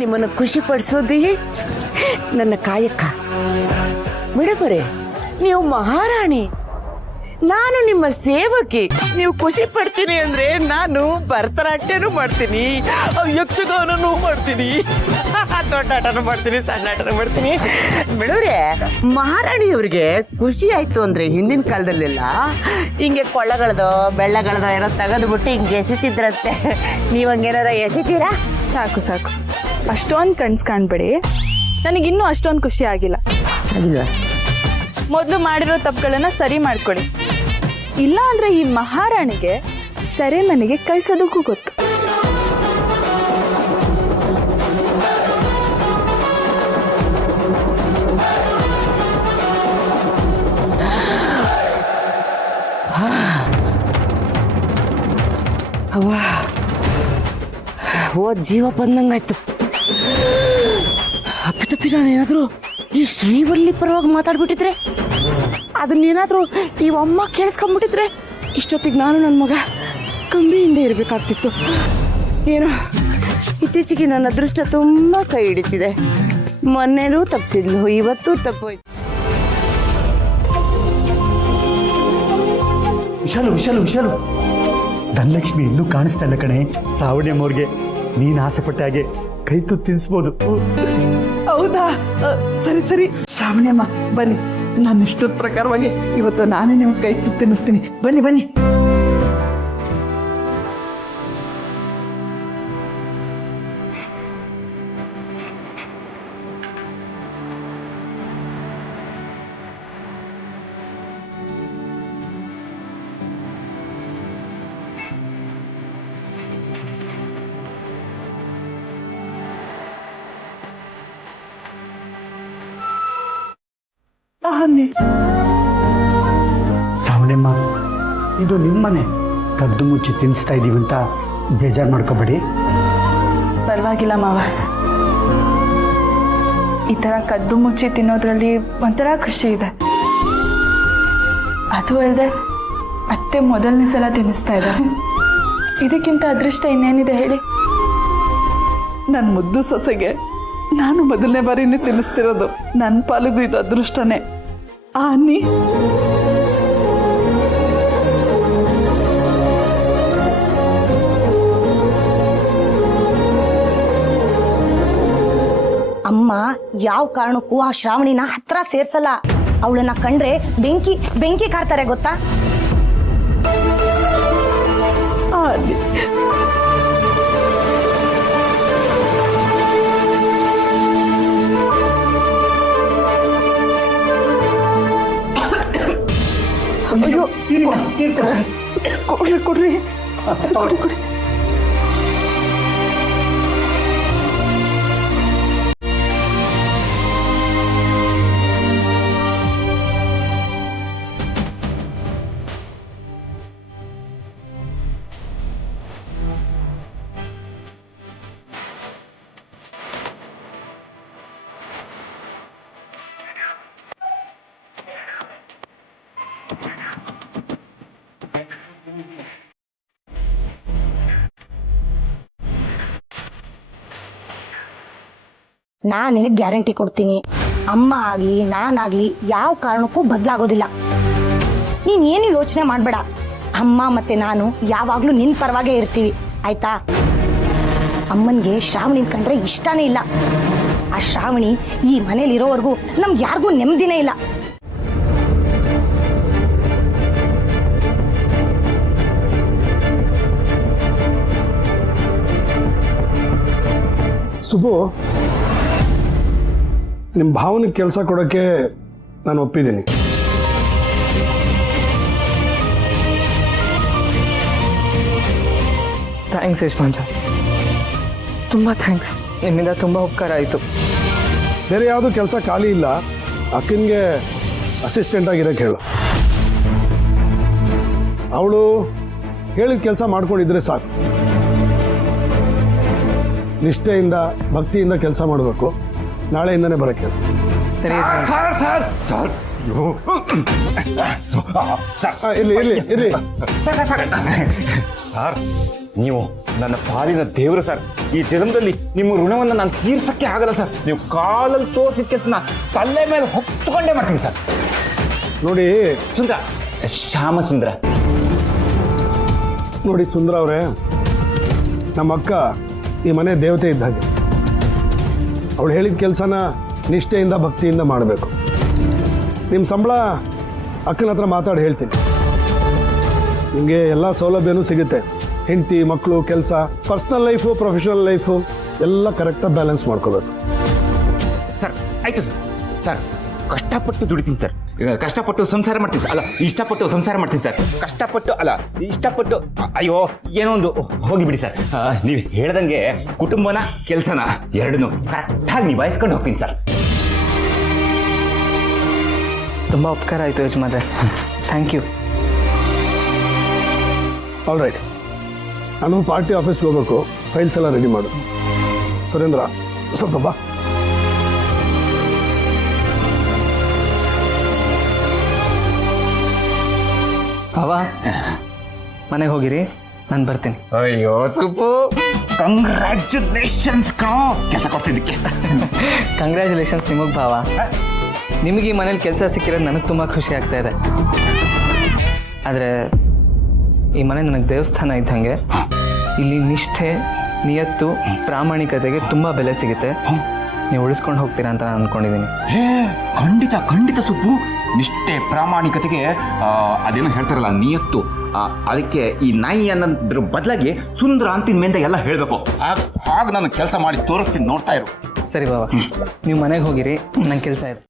ನಿಮ್ಮನ್ನು ಖುಷಿ ಪಡಿಸೋದೇ ನನ್ನ ಕಾಯಕ. ಮೇಡಮರೇ, ನೀವು ಮಹಾರಾಣಿ, ನಾನು ನಿಮ್ಮ ಸೇವಕಿ. ನೀವು ಖುಷಿ ಪಡ್ತೀನಿ ಅಂದ್ರೆ ನಾನು ಭರತನಾಟ್ಯನೂ ಮಾಡ್ತೀನಿ, ಯಕ್ಷಗಾನನೂ ಮಾಡ್ತೀನಿ, ದೊಡ್ಡ ಆಟನೂ ಮಾಡ್ತೀನಿ, ಸಣ್ಣ ಆಟನೂ ಮಾಡ್ತೀನಿ. ಮೇಡವ್ರೆ, ಮಹಾರಾಣಿಯವ್ರಿಗೆ ಖುಷಿ ಆಯ್ತು ಅಂದ್ರೆ ಹಿಂದಿನ ಕಾಲದಲ್ಲೆಲ್ಲ ಹಿಂಗೆ ಕೊಳ್ಳಗಳದೋ ಬೆಳ್ಳಗಳದೋ ಏನೋ ತೆಗೆದ್ಬಿಟ್ಟು ಹಿಂಗೆ ಎಸಿತಿದ್ರಂತೆ. ನೀವ್ ಹಂಗೇನಾರ ಎಸಿತೀರಾ? ಸಾಕು ಸಾಕು, ಅಷ್ಟೊಂದು ಕಣ್ಸ್ ಕಾಣ್ಬೇಡಿ. ನನಗಿನ್ನೂ ಅಷ್ಟೊಂದು ಖುಷಿ ಆಗಿಲ್ಲ. ಮೊದಲು ಮಾಡಿರೋ ತಪ್ಪುಗಳನ್ನ ಸರಿ ಮಾಡ್ಕೊಳ್ಳಿ, ಇಲ್ಲ ಅಂದ್ರೆ ಈ ಮಹಾರಾಣಿಗೆ ಸೆರೆಮನೆಗೆ ಕಳ್ಸೋದಕ್ಕೂ ಗೊತ್ತು. ಹೋದ್ ಜೀವ ಬಂದಂಗಾಯ್ತು. ಅಪ್ಪಿತಪ್ಪಿ ನಾನೇನಾದ್ರು ಈ ಶ್ರೀವಲ್ಲಿ ಪರವಾಗಿ ಮಾತಾಡ್ಬಿಟ್ಟಿದ್ರೆ, ಅದನ್ನೇನಾದ್ರೂ ಈ ಅಮ್ಮ ಕೇಳಿಸ್ಕೊಂಡ್ಬಿಟ್ಟಿದ್ರೆ, ಇಷ್ಟೊತ್ತಿಗೆ ನಾನು ನನ್ನ ಮಗ ಕಂಬಿಯಿಂದ ಇರಬೇಕಾಗ್ತಿತ್ತು. ಏನೋ ಇತ್ತೀಚೆಗೆ ನನ್ನ ಅದೃಷ್ಟ ತುಂಬಾ ಕೈ ಹಿಡಿತಿದೆ. ಮೊನ್ನೆಲೂ ತಪ್ಪಿಸಿದ್ಲು, ಇವತ್ತು ತಪ್ಪೋಯ್ತು. ವಿಶಾಲು ವಿಶಾಲು ವಿಶಾಲು, ಧನಲಕ್ಷ್ಮಿ ಇನ್ನೂ ಕಾಣಿಸ್ತಾ ಇಲ್ಲ ಕಣೆ. ಶ್ರಾವಣ್ಯಮ್ಮವ್ರಿಗೆ ನೀನ್ ಆಸೆ ಪಟ್ಟ ಹಾಗೆ ಕೈ ತುತ್ತು ತಿನ್ಸ್ಬೋದು. ಹೌದಾ? ಸರಿ ಸರಿ ಶ್ರಾವಣ್ಯಮ್ಮ, ಬನ್ನಿ. ನಾನು ಇಷ್ಟದ ಪ್ರಕಾರವಾಗಿ ಇವತ್ತು ನಾನೇ ನಿಮ್ಗೆ ಕೈ ತುತ್ತು ತಿನ್ನಿಸ್ತೀನಿ. ಬನ್ನಿ ಬನ್ನಿ. ಶ್ರಾವಣ್ಯಮ್ಮ, ಇದು ನಿಮ್ಮನೆ. ಕದ್ದು ಮುಚ್ಚಿ ತಿನ್ನಿಸ್ತಾ ಇದೀವಿ ಅಂತ ಬೇಜಾರು ಮಾಡ್ಕೋಬೇಡಿ. ಪರವಾಗಿಲ್ಲ ಮಾವ, ಈ ಥರ ಕದ್ದು ಮುಚ್ಚಿ ತಿನ್ನೋದ್ರಲ್ಲಿ ಒಂಥರ ಖುಷಿ ಇದೆ. ಅದು ಅಲ್ಲದೆ ಅತ್ತೆ ಮೊದಲನೇ ಸಲ ತಿನ್ನಿಸ್ತಾ ಇದ್ದಾರೆ. ಇದಕ್ಕಿಂತ ಅದೃಷ್ಟ ಇನ್ನೇನಿದೆ ಹೇಳಿ? ನನ್ನ ಮುದ್ದು ಸೊಸೆಗೆ ನಾನು ಮೊದಲನೇ ಬಾರಿನೇ ತಿನ್ನಿಸ್ತಿರೋದು. ನನ್ನ ಪಾಲಿಗೂ ಇದು ಅದೃಷ್ಟನೇ. ಆ ಅನ್ನಿ, ಅಮ್ಮ ಯಾವ ಕಾರಣಕ್ಕೂ ಆ ಶ್ರಾವಣಿನ ಹತ್ರ ಸೇರ್ಸಲ್ಲ. ಅವಳನ್ನ ಕಂಡ್ರೆ ಬೆಂಕಿ ಬೆಂಕಿ ಕಾಡ್ತಾರೆ ಗೊತ್ತಾ? ಆ ಅನ್ನಿ, ಅಯ್ಯೋ, ಕೊಡ್ರಿ ಕೊಡ್ರಿ ಕೊಡ್ರಿ ಕೊಡ್ರಿ. ನಾನ್ ನಿನಗೆ ಗ್ಯಾರಂಟಿ ಕೊಡ್ತೀನಿ, ಅಮ್ಮ ಆಗ್ಲಿ ನಾನಾಗ್ಲಿ ಯಾವ ಕಾರಣಕ್ಕೂ ಬದಲಾಗೋದಿಲ್ಲ. ನೀನ್ ಏನು ಯೋಚನೆ ಮಾಡ್ಬೇಡ. ಅಮ್ಮ ಮತ್ತೆ ನಾನು ಯಾವಾಗ್ಲೂ ನಿನ್ ಪರವಾಗೇ ಇರ್ತೀವಿ, ಆಯ್ತಾ? ಅಮ್ಮನ್ಗೆ ಶ್ರಾವಣಿನ್ ಕಂಡ್ರೆ ಇಷ್ಟನೇ ಇಲ್ಲ. ಆ ಶ್ರಾವಣಿ ಈ ಮನೇಲಿ ಇರೋವರೆಗೂ ನಮ್ಗೆ ಯಾರಿಗೂ ನೆಮ್ಮದಿನೇ ಇಲ್ಲ. ಸುಬ್ಬು, ನಿಮ್ಮ ಭಾವನೆಗೆ ಕೆಲಸ ಕೊಡೋಕ್ಕೆ ನಾನು ಒಪ್ಪಿದ್ದೀನಿ. ಥ್ಯಾಂಕ್ಸ್ ಯಶವಂತ, ತುಂಬ ಥ್ಯಾಂಕ್ಸ್. ನಿಮ್ಮಿಂದ ತುಂಬ ಉಪಕಾರ ಆಯಿತು. ಬೇರೆ ಯಾವುದೂ ಕೆಲಸ ಖಾಲಿ ಇಲ್ಲ, ಅಕ್ಕನಿಗೆ ಅಸಿಸ್ಟೆಂಟ್ ಆಗಿರೋಕ್ಕೆ ಹೇಳು. ಅವಳು ಹೇಳಿದ ಕೆಲಸ ಮಾಡ್ಕೊಂಡಿದ್ರೆ ಸಾಕು. ನಿಷ್ಠೆಯಿಂದ ಭಕ್ತಿಯಿಂದ ಕೆಲಸ ಮಾಡಬೇಕು. ನಾಳೆಯಿಂದನೇ ಬರಕ್ಕೆ. ಸರಿ ಸರ್ ಇರ್ಲಿ ಇರ್ಲಿ ಇರ್ಲಿ. ಸರ್ ನೀವು ನನ್ನ ಪಾಲಿನ ದೇವರು ಸರ್. ಈ ಜನ್ಮದಲ್ಲಿ ನಿಮ್ಮ ಋಣವನ್ನು ನಾನು ತೀರ್ಸಕ್ಕೆ ಆಗಲ್ಲ ಸರ್. ನೀವು ಕಾಲಲ್ಲಿ ತೋರಿಸಿದ ನಾನು ತಲೆ ಮೇಲೆ ಹೊತ್ಕೊಂಡೇ ಮಾಡ್ತೀನಿ ಸರ್. ನೋಡಿ ಸುಂದರ, ಶ್ಯಾಮ ಸುಂದರ. ನೋಡಿ ಸುಂದರ ಅವರೇ, ನಮ್ಮ ಅಕ್ಕ ಈ ಮನೆ ದೇವತೆ ಇದ್ದ ಹಾಗೆ. ಅವಳು ಹೇಳಿದ ಕೆಲಸನ ನಿಷ್ಠೆಯಿಂದ ಭಕ್ತಿಯಿಂದ ಮಾಡಬೇಕು. ನಿಮ್ಮ ಸಂಬಳ ಅಕ್ಕನ ಹತ್ರ ಮಾತಾಡಿ ಹೇಳ್ತೀನಿ. ನಿಮಗೆ ಎಲ್ಲ ಸೌಲಭ್ಯನೂ ಸಿಗುತ್ತೆ. ಹೆಂಡತಿ, ಮಕ್ಕಳು, ಕೆಲಸ, ಪರ್ಸ್ನಲ್ ಲೈಫು, ಪ್ರೊಫೆಷನಲ್ ಲೈಫು ಎಲ್ಲ ಕರೆಕ್ಟಾಗಿ ಬ್ಯಾಲೆನ್ಸ್ ಮಾಡ್ಕೋಬೇಕು. ಸರ್ ಆಯ್ತು ಸರ್. ಸರ್ ಕಷ್ಟಪಟ್ಟು ದುಡಿತೀನಿ ಸರ್. ಕಷ್ಟಪಟ್ಟು ಸಂಸಾರ ಮಾಡ್ತೀನಿ. ಅಲ್ಲ, ಇಷ್ಟಪಟ್ಟು ಸಂಸಾರ ಮಾಡ್ತೀನಿ ಸರ್. ಕಷ್ಟಪಟ್ಟು ಅಲ್ಲ, ಇಷ್ಟಪಟ್ಟು. ಅಯ್ಯೋ ಏನೋ ಒಂದು ಹೋಗಿಬಿಡಿ ಸರ್. ನೀವು ಹೇಳ್ದಂಗೆ ಕುಟುಂಬನ ಕೆಲಸನ ಎರಡನ್ನೂ ಕರೆಕ್ಟಾಗಿ ನಿಭಾಯಿಸ್ಕೊಂಡು ಹೋಗ್ತೀನಿ ಸರ್. ತುಂಬ ಉಪಕಾರ ಆಯಿತು ಯಜಮಾನ್ರೆ. Thank you. ಆಲ್ ರೈಟ್, ನಾನು ಪಾರ್ಟಿ ಆಫೀಸ್ಗೆ ಹೋಗ್ಬೇಕು. ಫೈಲ್ಸ್ ಎಲ್ಲ ರೆಡಿ ಮಾಡು. ಸುರೇಂದ್ರ ಸ್ವಲ್ಪ ಬಾ. ಭಾವ ಮನೆಗೆ ಹೋಗಿರಿ, ನಾನು ಬರ್ತೀನಿ. ಅಯ್ಯೋ ಸುಪ್ಪು, ಕಂಗ್ರ್ಯಾಚುಲೇಷನ್ಸ್ ಕಣೋ ಕೆಲಸ ಕೊಡ್ತಿದ್ದಕ್ಕೆ. ಕಂಗ್ರ್ಯಾಚುಲೇಷನ್ಸ್ ನಿಮಗೆ ಭಾವ. ನಿಮಗೆ ಈ ಮನೇಲಿ ಕೆಲಸ ಸಿಕ್ಕಿರೋದು ನನಗೆ ತುಂಬ ಖುಷಿ ಆಗ್ತಾ ಇದೆ. ಆದರೆ ಈ ಮನೆ ನನಗೆ ದೇವಸ್ಥಾನ ಇದ್ದಂಗೆ. ಇಲ್ಲಿ ನಿಷ್ಠೆ, ನಿಯತ್ತು, ಪ್ರಾಮಾಣಿಕತೆಗೆ ತುಂಬ ಬೆಲೆ ಸಿಗುತ್ತೆ. ನೀವು ಉಳಿಸ್ಕೊಂಡು ಹೋಗ್ತೀರಾ ಅಂತ ನಾನು ಅಂದ್ಕೊಂಡಿದ್ದೀನಿ. ಖಂಡಿತ ಖಂಡಿತ ಸುಬ್ಬು. ನಿಷ್ಠೆ, ಪ್ರಾಮಾಣಿಕತೆಗೆ ಅದೇನೋ ಹೇಳ್ತಾರಲ್ಲ ನಿಯತ್ತು, ಅದಕ್ಕೆ ಈ ನಾಯಿ ಅನ್ನೋದ್ರ ಬದಲಾಗಿ ಸುಂದರ ಅಂತಿನ ಮೇಲೆ ಎಲ್ಲ ಹೇಳಬೇಕು. ಹಾಗೆ ನಾನು ಕೆಲಸ ಮಾಡಿ ತೋರಿಸ್ತೀನಿ, ನೋಡ್ತಾ ಇರು. ಸರಿ ಬಾಬಾ, ನೀವು ಮನೆಗೆ ಹೋಗಿರಿ, ನಂಗೆ ಕೆಲಸ ಇದೆ.